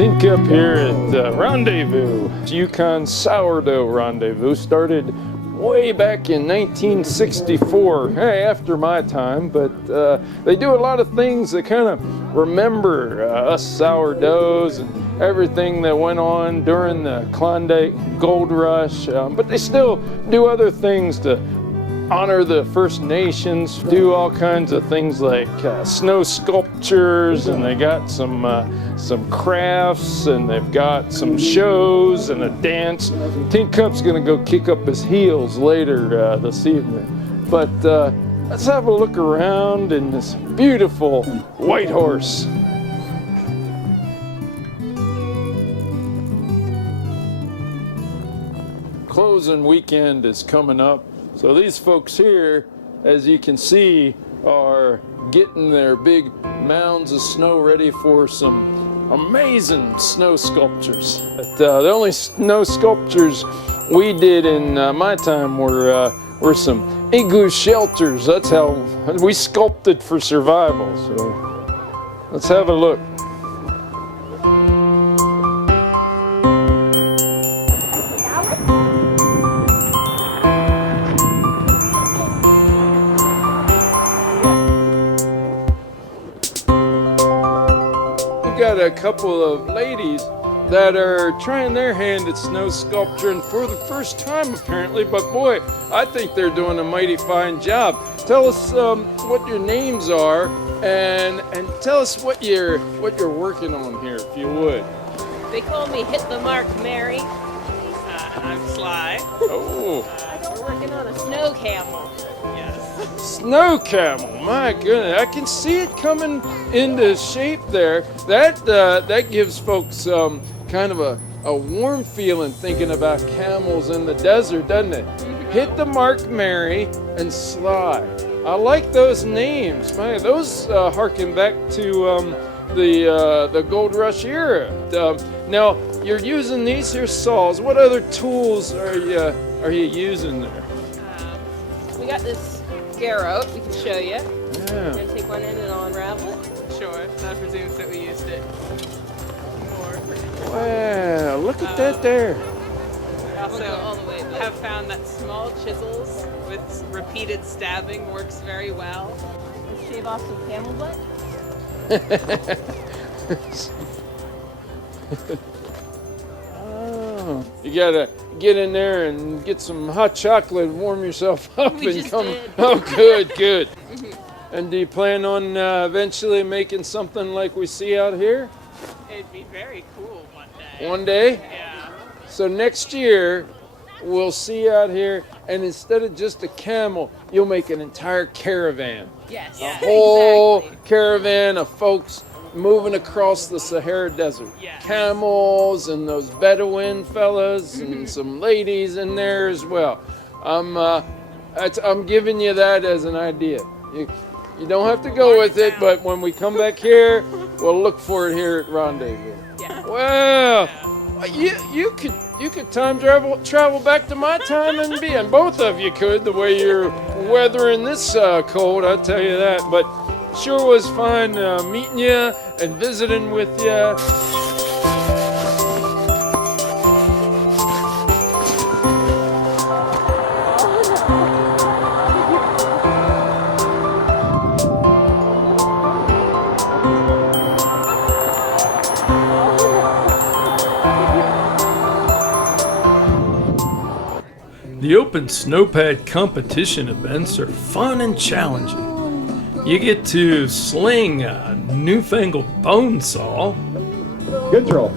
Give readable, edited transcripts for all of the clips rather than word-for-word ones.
Tin Cup here at Rendezvous. Yukon Sourdough Rendezvous started way back in 1964, hey, after my time, but they do a lot of things that kind of remember us sourdoughs and everything that went on during the Klondike gold rush, but they still do other things to honor the First Nations, do all kinds of things like snow sculptures, and they got some crafts, and they've got some shows and a dance. Tin Cup's gonna go kick up his heels later this evening. But let's have a look around in this beautiful Whitehorse. Closing weekend is coming up. So these folks here, as you can see, are getting their big mounds of snow ready for some amazing snow sculptures. But, the only snow sculptures we did in my time were some igloo shelters. That's how we sculpted for survival. So let's have a look. Got a couple of ladies that are trying their hand at snow sculpture, and for the first time apparently, but boy, I think they're doing a mighty fine job. Tell us what your names are, and tell us what you're working on here, if you would. They call me Hit the Mark Mary. I'm Sly. Oh. We're working on a snow camel. Yes. Snow camel, my goodness, I can see it coming into shape there. That gives folks kind of a warm feeling thinking about camels in the desert, doesn't it? Hit the Mark Mary and Sly. I like those names. Man, those harken back to the Gold Rush era. Now you're using these here saws. What other tools are you using there? We got this garrote. We can show you. Yeah. I'm gonna take one in and I'll unravel it. Sure, that presumes that we used it more. Wow, look at that there. We also all the way back. have found that small chisels with repeated stabbing works very well. Let's shave off some camel butt. Oh, you gotta get in there and get some hot chocolate and warm yourself up We and just come. did. Oh, good. And do you plan on eventually making something like we see out here? It'd be very cool one day. One day? Yeah. So next year, we'll see you out here, and instead of just a camel, you'll make an entire caravan. Yes. A whole Exactly. caravan of folks moving across the Sahara Desert. Yes. Camels and those Bedouin fellas and some ladies in there as well. I'm giving you that as an idea. You don't have to go with it, but when we come back here, we'll look for it here at Rendezvous. Yeah. Well, you could time travel back to my time and both of you could, the way you're weathering this cold, I'll tell you that. But sure was fun meeting you and visiting with you. The open snowpad competition events are fun and challenging. You get to sling a newfangled bone saw, Good throw.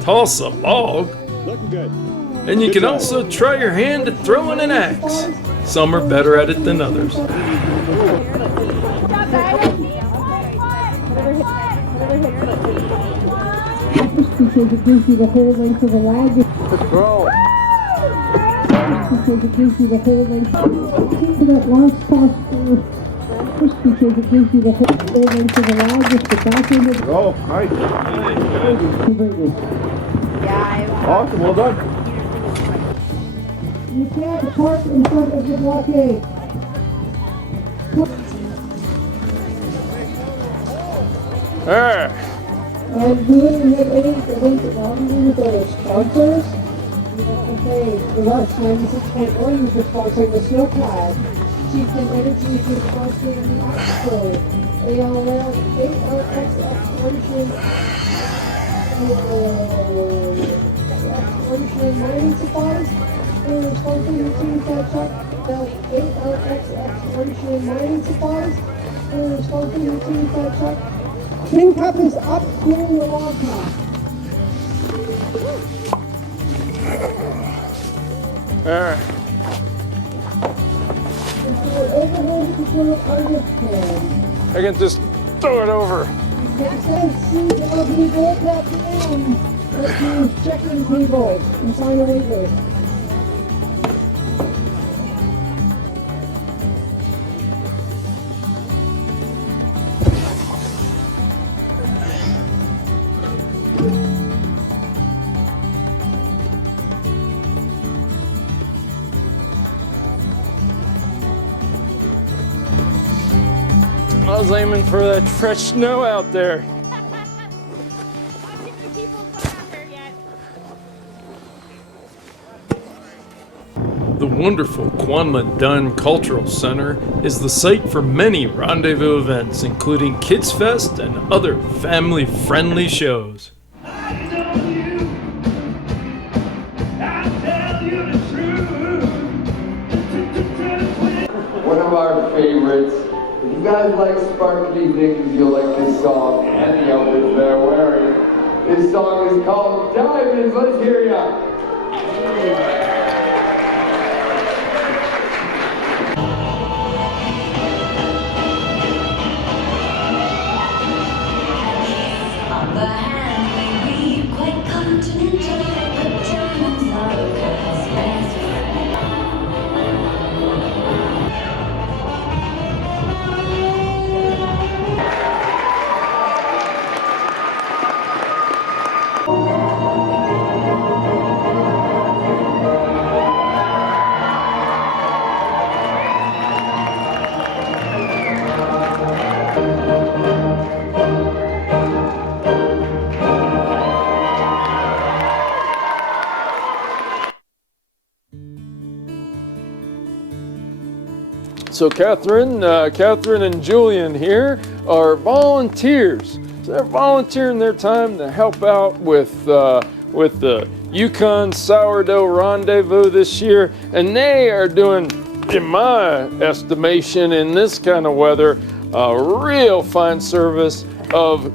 toss a log, Looking good. and you Good can job. also try your hand at throwing an axe. Some are better at it than others. Because it gives you the whole length of the lag. Let's roll. Because it gives you the whole length. Into that last toss. First, because it gives you the whole length of the lag with the back end of the. Oh, nice. Awesome, well done. You can't park in front of the blockade. All right. And do you have any events around you with the sponsors? Okay, the Rush 96.1 is sponsoring the snowplow. Chieftain Energy is sponsoring the Expo. ARX Exploration Mining Supplies. They're sponsoring the Team Fat Truck. The ARX Exploration Mining Supplies. They're sponsoring the Team Fat Truck. King Cup is up, clearing the log top. All right. Overhead control understand. I can just throw it over. Next time, see the gold at the end. Let's use checking table and sign a waiver. I was aiming for that fresh snow out there. The wonderful Kwanlin Dün Cultural Centre is the site for many rendezvous events, including Kids Fest and other family-friendly shows. One of our favorites. If you guys like sparkly things, you'll like this song and the outfits they're wearing. This song is called Diamonds. Let's hear ya. On the hand may be quite continental, but diamonds are a girl's best friend. So Catherine and Julian here are volunteers. So they're volunteering their time to help out with the Yukon Sourdough Rendezvous this year, and they are doing, in my estimation, in this kind of weather, a real fine service of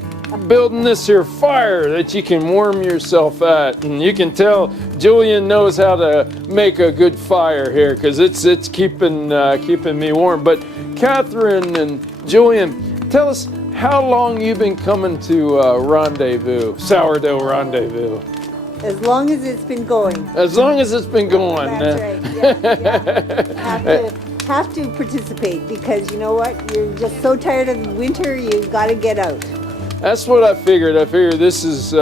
building this here fire that you can warm yourself at. And you can tell Julian knows how to make a good fire here, because it's keeping me warm. But Catherine and Julian, tell us how long you've been coming to Sourdough Rendezvous. As long as it's been going. As long as it's been going. That's right. Yeah. Have to participate, because you know what? You're just so tired of the winter, you've got to get out. That's what I figured. I figured this is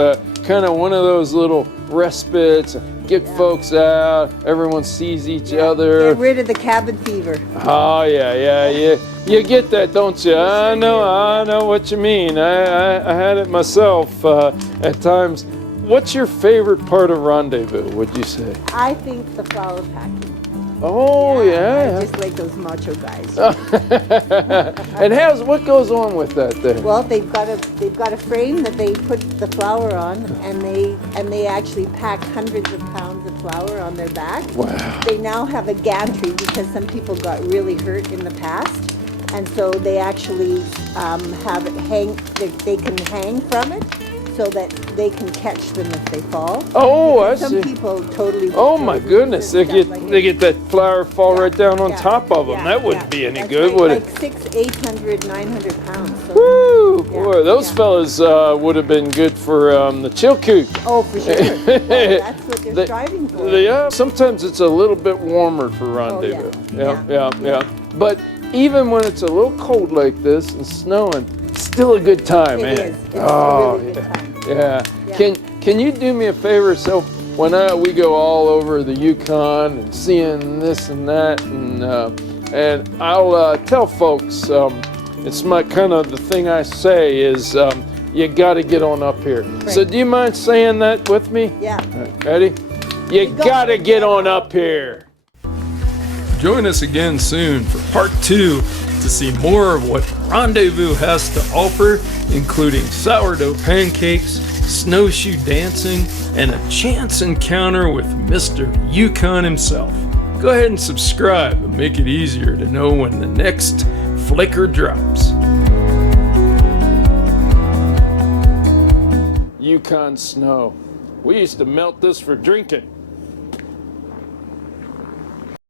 kind of one of those little respites. Get folks out. Everyone sees each other. Get rid of the cabin fever. Oh yeah. You get that, don't you? I know what you mean. I had it myself at times. What's your favorite part of Rendezvous, would you say? I think the flower packing. Oh yeah. I just like those macho guys. And what goes on with that then? Well, they've got a frame that they put the flour on, and they actually pack hundreds of pounds of flour on their back. Wow. They now have a gantry, because some people got really hurt in the past, and so they actually have it hang. They can hang from it, so that they can catch them if they fall. Oh, I Some see. people totally. Oh my goodness, they get that flour fall right down on top of them. Yeah, That wouldn't be any That's good, like, would like it? 600, 800, 900 pounds. So, Woo! yeah, Boy, those yeah. fellas would have been good for the Chilkoot. Oh, for sure. Well, that's what they're striving for. Yeah, sometimes it's a little bit warmer for rendezvous. yeah. Yeah. But even when it's a little cold like this and snowing, it's still a good time, man. It is. It's Oh, a really good time. yeah. Yeah. Can you do me a favor? So when we go all over the Yukon and seeing this and that, and I'll tell folks, it's my kind of the thing I say is you gotta get on up here. So do you mind saying that with me? Yeah. Ready? You gotta get on up here. Join us again soon for part 2 to see more of what Rendezvous has to offer, including sourdough pancakes, snowshoe dancing, and a chance encounter with Mr. Yukon himself. Go ahead and subscribe and make it easier to know when the next flicker drops. Yukon snow. We used to melt this for drinking.